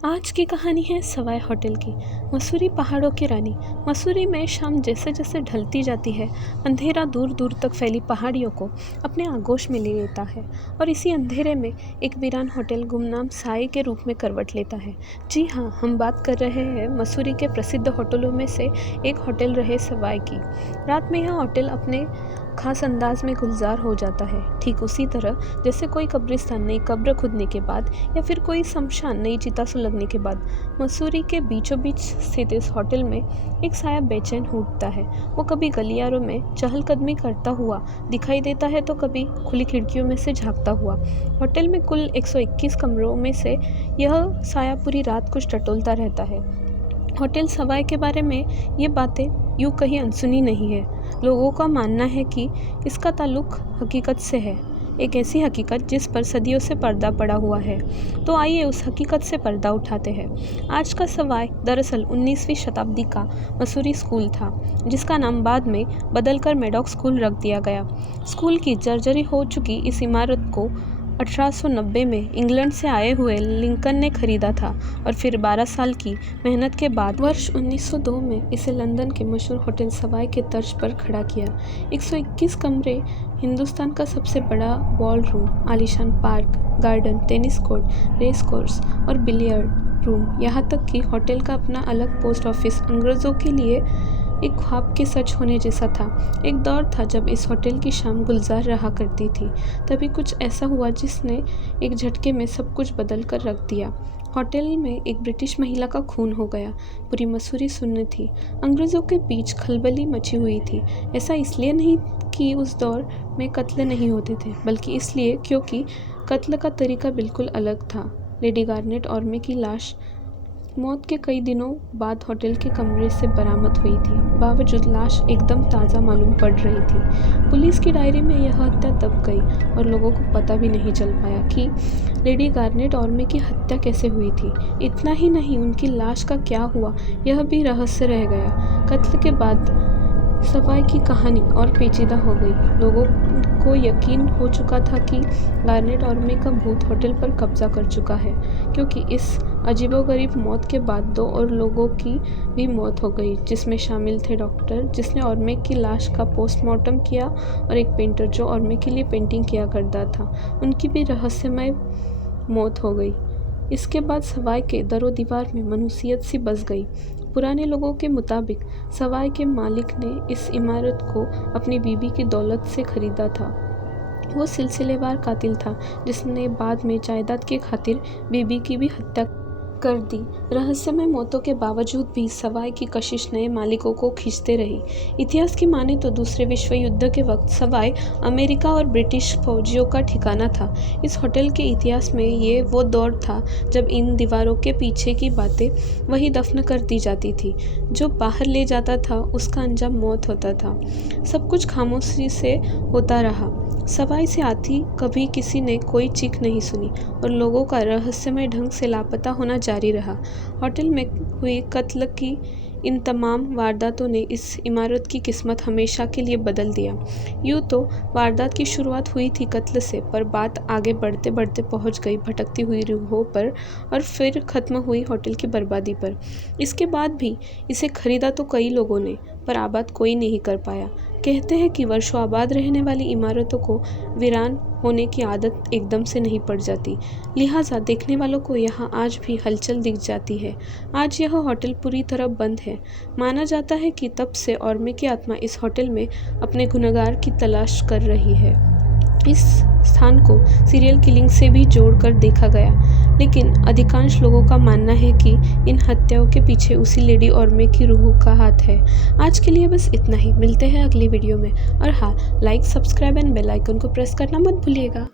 आज की कहानी है सवाई होटल की। मसूरी पहाड़ों की रानी। मसूरी में शाम जैसे जैसे ढलती जाती है, अंधेरा दूर दूर तक फैली पहाड़ियों को अपने आगोश में ले लेता है और इसी अंधेरे में एक वीरान होटल गुमनाम साए के रूप में करवट लेता है। जी हाँ, हम बात कर रहे हैं मसूरी के प्रसिद्ध होटलों में से एक होटल रहे सवाई की। रात में यह होटल अपने खास अंदाज में गुलजार हो जाता है, ठीक उसी तरह जैसे कोई कब्रिस्तान नई कब्र खुदने के बाद या फिर कोई शमशान नई चिता सुलगने के बाद। मसूरी के बीचों बीच स्थित इस होटल में एक साया बेचैन उठता है। वो कभी गलियारों में चहलकदमी करता हुआ दिखाई देता है तो कभी खुली खिड़कियों में से झांकता हुआ। होटल में कुल 121 कमरों में से यह साया पूरी रात कुछ टटोलता रहता है। होटल सवाई के बारे में ये बातें यूँ कहीं अनसुनी नहीं है। लोगों का मानना है कि इसका ताल्लुक हकीकत से है, एक ऐसी हकीकत जिस पर सदियों से पर्दा पड़ा हुआ है। तो आइए उस हकीकत से पर्दा उठाते हैं। आज का सवाई दरअसल 19वीं शताब्दी का मसूरी स्कूल था, जिसका नाम बाद में बदलकर मेडॉक स्कूल रख दिया गया। स्कूल की जर्जरी हो चुकी इस इमारत को 1890 में इंग्लैंड से आए हुए लिंकन ने खरीदा था और फिर 12 साल की मेहनत के बाद वर्ष 1902 में इसे लंदन के मशहूर होटल सवाई के तर्ज पर खड़ा किया। 121 कमरे, हिंदुस्तान का सबसे बड़ा बॉल रूम, आलीशान park, garden, tennis court, race course और बिलियर्ड रूम, यहाँ तक कि होटल का अपना अलग पोस्ट ऑफिस अंग्रेज़ों के लिए एक ख्वाब के सच होने जैसा था। एक दौर था जब इस होटल की शाम गुलजार रहा करती थी। तभी कुछ ऐसा हुआ जिसने एक झटके में सब कुछ बदल कर रख दिया। होटल में एक ब्रिटिश महिला का खून हो गया। पूरी मसूरी सुन्न थी। अंग्रेज़ों के बीच खलबली मची हुई थी। ऐसा इसलिए नहीं कि उस दौर में कत्ल नहीं होते थे, बल्कि इसलिए क्योंकि कत्ल का तरीका बिल्कुल अलग था। लेडी गार्नेट ऑर्मे की लाश मौत के कई दिनों बाद होटल के कमरे से बरामद हुई थी। बावजूद लाश एकदम ताज़ा मालूम पड़ रही थी। पुलिस की डायरी में यह हत्या दब गई और लोगों को पता भी नहीं चल पाया कि लेडी गार्नेट ऑर्मे की हत्या कैसे हुई थी। इतना ही नहीं, उनकी लाश का क्या हुआ यह भी रहस्य रह गया। कत्ल के बाद सवाई की कहानी और पेचीदा हो गई। लोगों को यकीन हो चुका था कि गार्नेट ऑर्मे का भूत होटल पर कब्जा कर चुका है, क्योंकि इस अजीबोगरीब मौत के बाद 2 और लोगों की भी मौत हो गई, जिसमें शामिल थे डॉक्टर जिसने ऑर्मे की लाश का पोस्टमार्टम किया और एक पेंटर जो ऑर्मे के लिए पेंटिंग किया करता था। उनकी भी रहस्यमय मौत हो गई। इसके बाद सवाई के दरो दीवार में मनुष्यत सी बस गई। पुराने लोगों के मुताबिक सवाई के मालिक ने इस इमारत को अपनी बीबी की दौलत से खरीदा था। वो सिलसिलेवार कातिल था जिसने बाद में जायदाद की खातिर बीबी की भी हत्या कर दी। रहस्यमय मौतों के बावजूद भी सवाई की कशिश नए मालिकों को खींचते रही। इतिहास की माने तो दूसरे विश्व युद्ध के वक्त सवाई अमेरिका और ब्रिटिश फौजियों का ठिकाना था। इस होटल के इतिहास में ये वो दौर था जब इन दीवारों के पीछे की बातें वही दफन कर दी जाती थी। जो बाहर ले जाता था उसका अंजाम मौत होता था। सब कुछ खामोशी से होता रहा। सवाई से आती कभी किसी ने कोई चीख नहीं सुनी और लोगों का रहस्यमय ढंग से लापता होना जारी रहा। होटल में हुई कत्ल की इन तमाम वारदातों ने इस इमारत की किस्मत हमेशा के लिए बदल दिया। यूँ तो वारदात की शुरुआत हुई थी कत्ल से, पर बात आगे बढ़ते बढ़ते पहुंच गई भटकती हुई रूहों पर और फिर ख़त्म हुई होटल की बर्बादी पर। इसके बाद भी इसे खरीदा तो कई लोगों ने, पर आबाद कोई नहीं कर पाया। कहते हैं कि वर्षों आबाद रहने वाली इमारतों को वीरान होने की आदत एकदम से नहीं पड़ जाती, लिहाजा देखने वालों को यहाँ आज भी हलचल दिख जाती है। आज यह होटल पूरी तरह बंद है। माना जाता है कि तब से ऑर्मे की आत्मा इस होटल में अपने गुनहगार की तलाश कर रही है। इस स्थान को सीरियल किलिंग से भी जोड़कर देखा गया, लेकिन अधिकांश लोगों का मानना है कि इन हत्याओं के पीछे उसी लेडी ऑर्मे की रूह का हाथ है। आज के लिए बस इतना ही। मिलते हैं अगली वीडियो में। और हाँ, like, subscribe and bell icon को प्रेस करना मत भूलिएगा।